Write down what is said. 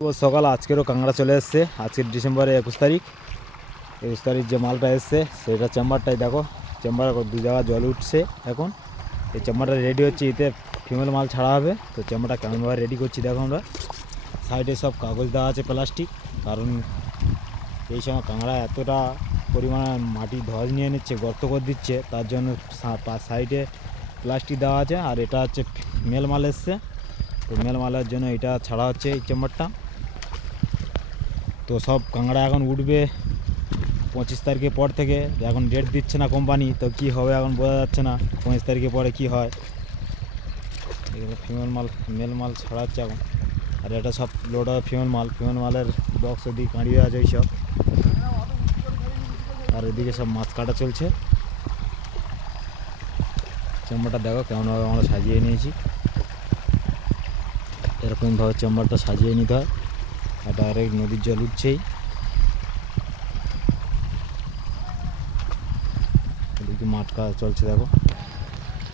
শুভ সকাল। আজকেরও কাঁকড়া চলে এসছে। আজকের ডিসেম্বরের 21 তারিখ। 21 তারিখ যে মালটা এসছে সেটা চেম্বারটাই দেখো। চেম্বার দু জায়গা জল উঠছে এখন। এই চেম্বারটা রেডি হচ্ছে, এতে ফিমেল মাল ছাড়া হবে। তো চেম্বারটা কেমনভাবে রেডি করছি দেখো আমরা। সাইডে সব কাগজ দেওয়া আছে প্লাস্টিক, কারণ এই সময় কাঁকড়া এতটা পরিমাণে মাটি ধস নিয়ে নিচ্ছে, গর্ত করে দিচ্ছে, তার জন্য সাইডে প্লাস্টিক দেওয়া আছে। আর এটা হচ্ছে মেল মাল এসছে, তো মেল মালের জন্য এটা ছাড়া হচ্ছে এই চেম্বারটা। তো সব কাঁকড়া এখন উঠবে 25 তারিখের পর থেকে। এখন ডেট দিচ্ছে না কোম্পানি, তো কি হবে এখন বোঝা যাচ্ছে না 25 তারিখের পরে কি হয়। এগুলো ফিমেল মাল, মেল মাল ছাড়াচ্ছে এখন। আর এটা সব লোড হবে ফিমেল মাল। ফিমেল মালের বক্স ওদিকে কাঁড়িয়ে আছে ওই সব। আর এদিকে সব মাছ কাটা চলছে। চেম্বারটা দেখো কেমনভাবে আমরা সাজিয়ে নিয়েছি। এরকমভাবে চেম্বারটা সাজিয়ে নিতে হয়। আর ডাইরেক্ট নদীর জল উঠছেই। এদিকে মাঠ কাজ চলছে দেখো।